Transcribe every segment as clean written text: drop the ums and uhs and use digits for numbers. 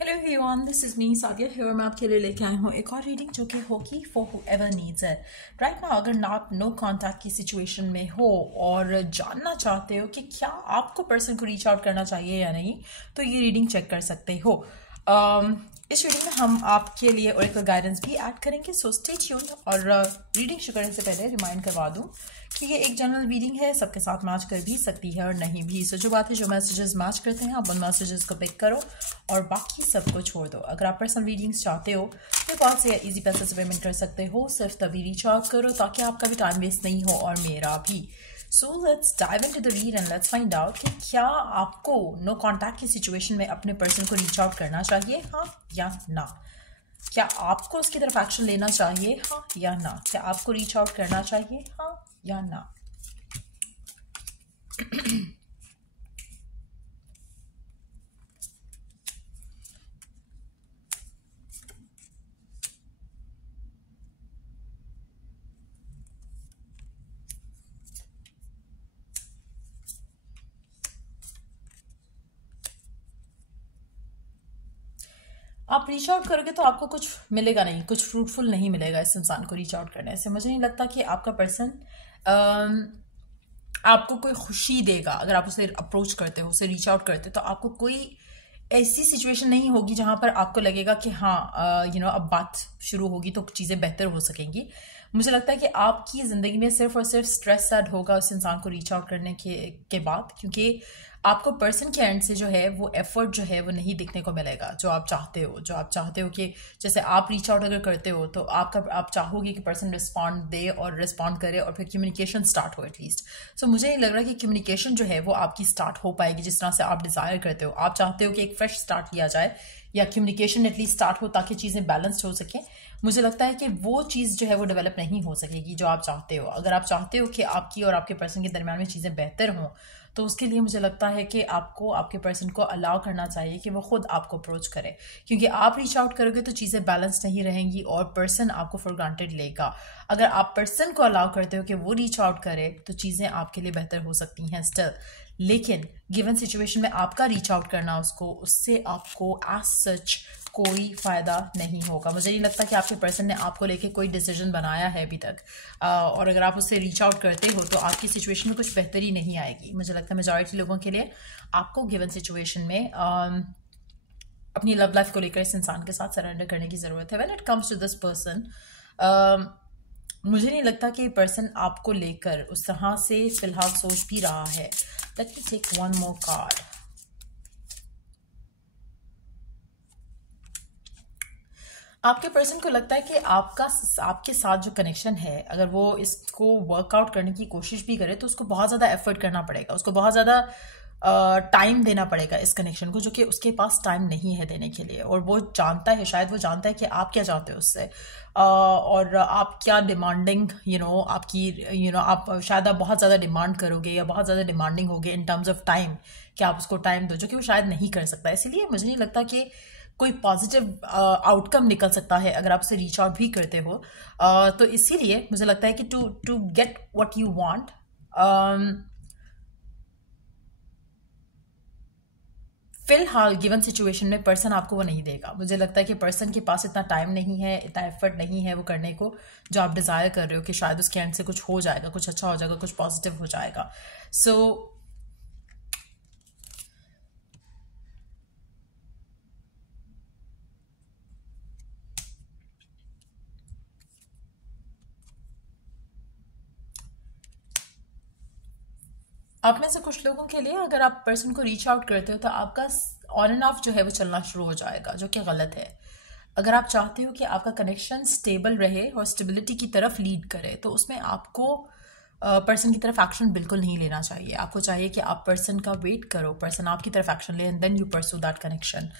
Hello everyone, this is me Sadia here. मैं आपके लिए लेके आई हूँ एक और रीडिंग जो कि होगी for whoever needs it right now. अगर आप नो कांटेक्ट की सिचुएशन में हो और जानना चाहते हो कि क्या आपको पर्सन को रीच आउट करना चाहिए या नहीं, तो ये रीडिंग चेक कर सकते हो। इस रीडिंग में हम आपके लिए ओरेकल गाइडेंस भी ऐड करेंगे, सो स्टे ट्यून्ड। और रीडिंग शुरू करने से पहले रिमाइंड करवा दूं कि ये एक जनरल रीडिंग है, सबके साथ मैच कर भी सकती है और नहीं भी। सो जो बात है, जो मैसेजेस मैच करते हैं आप उन मैसेजेस को पिक करो और बाकी सबको छोड़ दो। अगर आप पर्सनल रीडिंग्स चाहते हो तो कॉल से या इजी पैसे से पेमेंट कर सकते हो, सिर्फ तभी रीच आउट करो ताकि आपका भी टाइम वेस्ट नहीं हो और मेरा भी। So let's dive into the read and let's find out कि क्या आपको नो कॉन्टैक्ट की सिचुएशन में अपने पर्सन को रीच आउट करना चाहिए, हाँ या ना। क्या आपको उसकी तरफ एक्शन लेना चाहिए, हाँ या ना। क्या आपको रीच आउट करना चाहिए, हाँ या ना। आप रीच आउट करोगे तो आपको कुछ मिलेगा नहीं, कुछ फ्रूटफुल नहीं मिलेगा इस इंसान को रीच आउट करने से। मुझे नहीं लगता कि आपका पर्सन आपको कोई खुशी देगा। अगर आप उसे अप्रोच करते हो, उसे रीच आउट करते हो, तो आपको कोई ऐसी सिचुएशन नहीं होगी जहां पर आपको लगेगा कि हाँ अब बात शुरू होगी तो चीज़ें बेहतर हो सकेंगी। मुझे लगता है कि आपकी ज़िंदगी में सिर्फ और सिर्फ स्ट्रेस ऐड होगा उस इंसान को रीच आउट करने के बाद, क्योंकि आपको पर्सन के एंड से जो है वो एफर्ट जो है वो नहीं दिखने को मिलेगा जो आप चाहते हो। जो आप चाहते हो कि जैसे आप रीच आउट अगर करते हो तो आप चाहोगे कि पर्सन रिस्पॉन्ड दे और रिस्पॉन्ड करे और फिर कम्युनिकेशन स्टार्ट हो एटलीस्ट। सो मुझे नहीं लग रहा कि कम्युनिकेशन जो है वो आपकी स्टार्ट हो पाएगी जिस तरह से आप डिज़ायर करते हो। आप चाहते हो कि एक फ्रेश स्टार्ट लिया जाए या कम्युनिकेशन एटलीस्ट स्टार्ट हो ताकि चीज़ें बैलेंस्ड हो सकें। मुझे लगता है कि वो चीज़ जो है वो डेवलप नहीं हो सकेगी जो आप चाहते हो। अगर आप चाहते हो कि आपकी और आपके पर्सन के दरमियान में चीज़ें बेहतर हों तो उसके लिए मुझे लगता है कि आपको आपके पर्सन को अलाउ करना चाहिए कि वो खुद आपको अप्रोच करे, क्योंकि आप रीच आउट करोगे तो चीज़ें बैलेंस नहीं रहेंगी और पर्सन आपको फॉर ग्रांटेड लेगा। अगर आप पर्सन को अलाउ करते हो कि वो रीच आउट करे तो चीज़ें आपके लिए बेहतर हो सकती हैं स्टिल। लेकिन गिवन सिचुएशन में आपका रीच आउट करना उससे आपको एज सच कोई फायदा नहीं होगा। मुझे नहीं लगता कि आपके पर्सन ने आपको लेके कोई डिसीजन बनाया है अभी तक। और अगर आप उससे रीच आउट करते हो तो आपकी सिचुएशन में कुछ बेहतरी नहीं आएगी। मुझे लगता है मेजॉरिटी लोगों के लिए आपको गिवन सिचुएशन में अपनी लव लाइफ को लेकर इस इंसान के साथ सरेंडर करने की ज़रूरत है। When it comes to this person, मुझे नहीं लगता कि पर्सन आपको लेकर उस तरह से फिलहाल सोच भी रहा है। Let me take one more card. आपके पर्सन को लगता है कि आपके साथ जो कनेक्शन है, अगर वो इसको वर्कआउट करने की कोशिश भी करे तो उसको बहुत ज़्यादा एफर्ट करना पड़ेगा, उसको बहुत ज़्यादा टाइम देना पड़ेगा इस कनेक्शन को, जो कि उसके पास टाइम नहीं है देने के लिए। और वो जानता है, शायद वो जानता है कि आप क्या चाहते हो उससे और आप क्या डिमांडिंग आपकी आप शायद आप बहुत ज़्यादा डिमांड करोगे या बहुत ज़्यादा डिमांडिंग होगे इन टर्म्स ऑफ टाइम कि आप उसको टाइम दो, जो कि वो शायद नहीं कर सकता। इसीलिए मुझे नहीं लगता कि कोई पॉजिटिव आउटकम निकल सकता है अगर आप उसे रीच आउट भी करते हो। तो इसीलिए मुझे लगता है कि to get what you want, फिलहाल गिवन सिचुएशन में पर्सन आपको वो नहीं देगा। मुझे लगता है कि पर्सन के पास इतना टाइम नहीं है, इतना एफर्ट नहीं है वो करने को जो आप डिज़ायर कर रहे हो कि शायद उसके एंड से कुछ हो जाएगा, कुछ अच्छा हो जाएगा, कुछ पॉजिटिव हो जाएगा। सो आप में से कुछ लोगों के लिए अगर आप पर्सन को रीच आउट करते हो तो आपका ऑन एंड ऑफ जो है वो चलना शुरू हो जाएगा, जो कि गलत है। अगर आप चाहते हो कि आपका कनेक्शन स्टेबल रहे और स्टेबिलिटी की तरफ लीड करे तो उसमें आपको पर्सन की तरफ एक्शन बिल्कुल नहीं लेना चाहिए। आपको चाहिए कि आप पर्सन का वेट करो, पर्सन आपकी तरफ एक्शन ले and then you pursue that connection.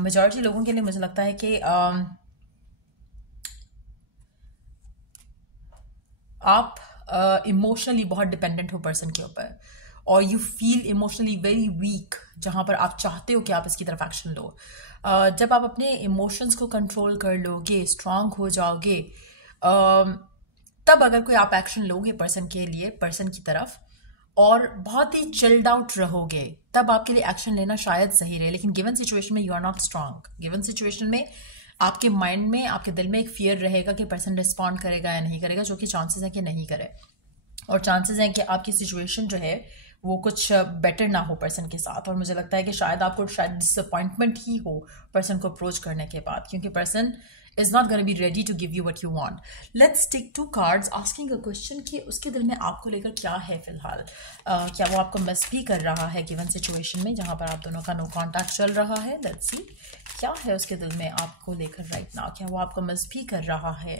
Majority लोगों के लिए मुझे लगता है कि आप इमोशनली बहुत डिपेंडेंट हो पर्सन के ऊपर और you feel emotionally very weak, जहाँ पर आप चाहते हो कि आप इसकी तरफ एक्शन लो। जब आप अपने इमोशंस को कंट्रोल कर लोगे, स्ट्रांग हो जाओगे, तब अगर कोई आप एक्शन लोगे पर्सन के लिए, पर्सन की तरफ, और बहुत ही चिल्ड आउट रहोगे, तब आपके लिए एक्शन लेना शायद सही रहे। लेकिन गिवन सिचुएशन में you are not strong. Given situation में आपके माइंड में, आपके दिल में एक फियर रहेगा कि पर्सन रिस्पॉन्ड करेगा या नहीं करेगा, जो कि चांसेस हैं कि नहीं करे, और चांसेस हैं कि आपकी सिचुएशन जो है वो कुछ बेटर ना हो पर्सन के साथ। और मुझे लगता है कि शायद आपको शायद डिसअपॉइंटमेंट ही हो पर्सन को अप्रोच करने के बाद, क्योंकि person is not going to be ready to give you what you want. Let's take 2 cards asking a question कि उसके दिल में आपको लेकर क्या है फिलहाल। क्या वो आपको मिस भी कर रहा है गिवन सिचुएशन में जहाँ पर आप दोनों का नो कॉन्टैक्ट चल रहा है। लेट्स सी क्या है उसके दिल में आपको लेकर राइट नाउ। क्या वो आपको मिस भी कर रहा है?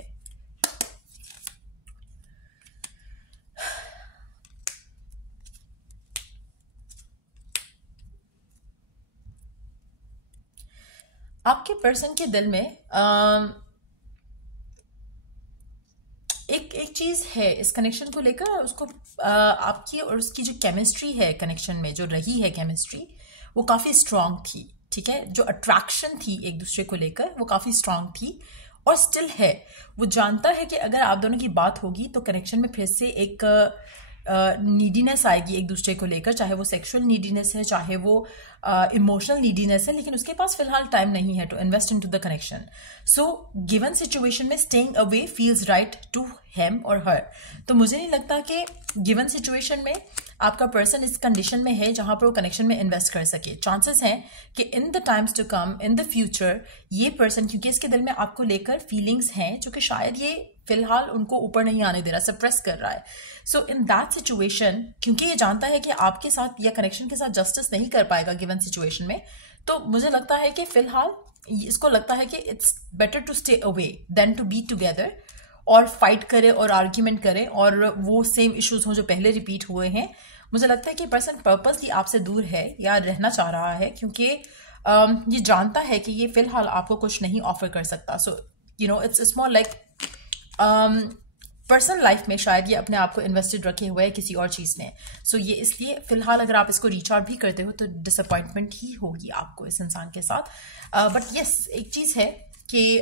आपके पर्सन के दिल में एक चीज है इस कनेक्शन को लेकर, उसको आपकी और उसकी जो केमिस्ट्री है कनेक्शन में जो रही है केमिस्ट्री, वो काफी स्ट्रांग थी। ठीक है, जो अट्रैक्शन थी एक दूसरे को लेकर वो काफी स्ट्रांग थी और स्टिल है। वो जानता है कि अगर आप दोनों की बात होगी तो कनेक्शन में फिर से एक नीडीनेस आएगी एक दूसरे को लेकर, चाहे वो सेक्सुअल नीडीनेस है, चाहे वो इमोशनल नीडीनेस है, लेकिन उसके पास फिलहाल टाइम नहीं है to invest into the connection. So given situation में staying away feels right to him और हर। तो मुझे नहीं लगता कि गिवन सिचुएशन में आपका पर्सन इस कंडीशन में है जहां पर वो कनेक्शन में इन्वेस्ट कर सके। चांसेस हैं कि in the times to come, in the future, ये पर्सन, क्योंकि इसके दिल में आपको लेकर फीलिंग्स हैं जो कि शायद ये फिलहाल उनको ऊपर नहीं आने दे रहा, सप्रेस कर रहा है। सो इन दैट सिचुएशन, क्योंकि ये जानता है कि आपके साथ या कनेक्शन के साथ जस्टिस नहीं कर पाएगा गिवन सिचुएशन में, तो मुझे लगता है कि फिलहाल इसको लगता है कि it's better to stay away than to be together, और फाइट करे और आर्ग्यूमेंट करे और वो सेम इश्यूज हों जो पहले रिपीट हुए हैं। मुझे लगता है कि पर्सन पर्पसली आपसे दूर है या रहना चाह रहा है, क्योंकि ये जानता है कि ये फिलहाल आपको कुछ नहीं ऑफर कर सकता। So you know it's more like personal life में शायद ये अपने आप को इन्वेस्टेड रखे हुए है किसी और चीज में। सो ये इसलिए फिलहाल अगर आप इसको रीच आउट भी करते हो तो डिसअपॉइंटमेंट ही होगी आपको इस इंसान के साथ। बट यस, एक चीज है कि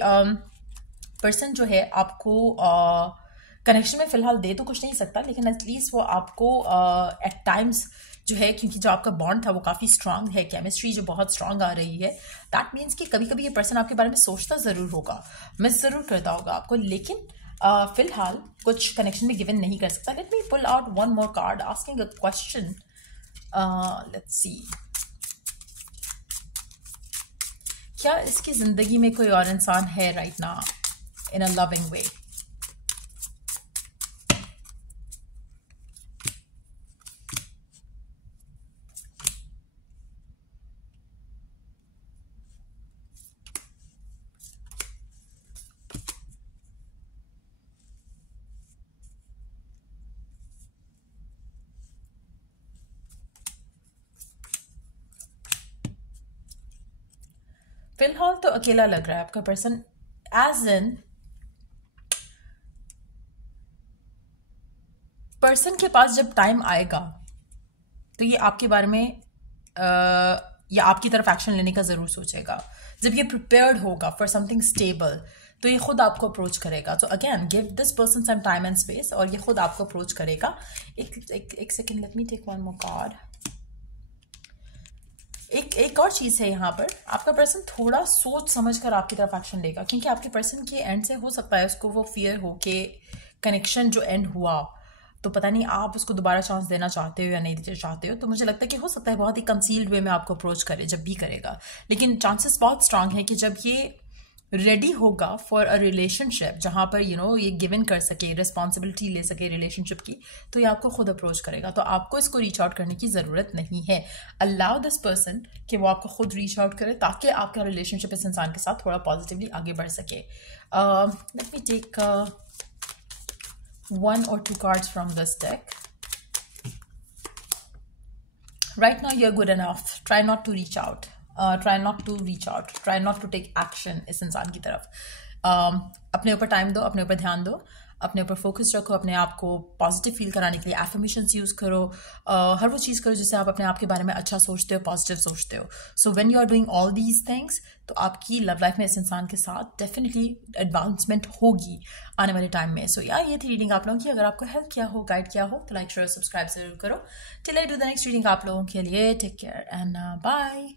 पर्सन जो है आपको कनेक्शन में फिलहाल दे तो कुछ नहीं सकता, लेकिन एटलीस्ट वो आपको एट टाइम्स जो है, क्योंकि जो आपका बॉन्ड था वो काफी स्ट्रांग है, केमिस्ट्री जो बहुत स्ट्रांग आ रही है, दैट मीन्स कि कभी कभी ये पर्सन आपके बारे में सोचता जरूर होगा, मिस जरूर करता होगा आपको, लेकिन फिलहाल कुछ कनेक्शन में गिवन नहीं कर सकता। Let me pull out one more card asking a question. Let's see क्या इसकी जिंदगी में कोई और इंसान है right now in a loving way. फिलहाल तो अकेला लग रहा है आपका पर्सन, एज इन पर्सन के पास जब टाइम आएगा तो ये आपके बारे में या आपकी तरफ एक्शन लेने का जरूर सोचेगा। जब ये प्रिपेयर्ड होगा फॉर समथिंग स्टेबल तो ये खुद आपको अप्रोच करेगा। So again give this person some time and space और ये खुद आपको अप्रोच करेगा। एक second, let me take one more card. एक और चीज है यहाँ पर, आपका पर्सन थोड़ा सोच समझ कर आपकी तरफ एक्शन लेगा, क्योंकि आपके पर्सन के एंड से हो सकता है उसको वो फियर हो कि कनेक्शन जो एंड हुआ तो पता नहीं आप उसको दोबारा चांस देना चाहते हो या नहीं देना चाहते हो। तो मुझे लगता है कि हो सकता है बहुत ही कंसील्ड वे में आपको अप्रोच करे जब भी करेगा, लेकिन चांसेस बहुत स्ट्रांग है कि जब ये रेडी होगा फॉर अ रिलेशनशिप जहां पर यू नो ये गिवन कर सके, रिस्पॉन्सिबिलिटी ले सके रिलेशनशिप की, तो ये आपको खुद अप्रोच करेगा। तो आपको इसको रीच आउट करने की जरूरत नहीं है। अलाउ दिस पर्सन कि वो आपको खुद रीच आउट करे ताकि आपका रिलेशनशिप इस इंसान के साथ थोड़ा पॉजिटिवली आगे बढ़ सके। Let me take 1 or 2 cards from this deck. Right now you're good enough. Try not to reach out. Try not to reach out. Try not to take action इस इंसान की तरफ। अपने ऊपर टाइम दो, अपने ऊपर ध्यान दो। अपने ऊपर फोकस रखो, अपने आप को पॉजिटिव फील कराने के लिए एफर्मेशंस यूज़ करो, हर वो चीज़ करो जिससे आप अपने आप के बारे में अच्छा सोचते हो, पॉजिटिव सोचते हो. So when you are doing all these things, तो आपकी लव लाइफ में इस इंसान के साथ डेफिनेटली एडवांसमेंट होगी आने वाले टाइम में. सो यार ये थी रीडिंग आप लोगों की. अगर आपको हेल्प किया हो, गाइड किया हो, तो लाइक शेयर सब्सक्राइब जरूर करो. Till I do the next reading आप लोगों के लिए टेक केयर एंड बाय.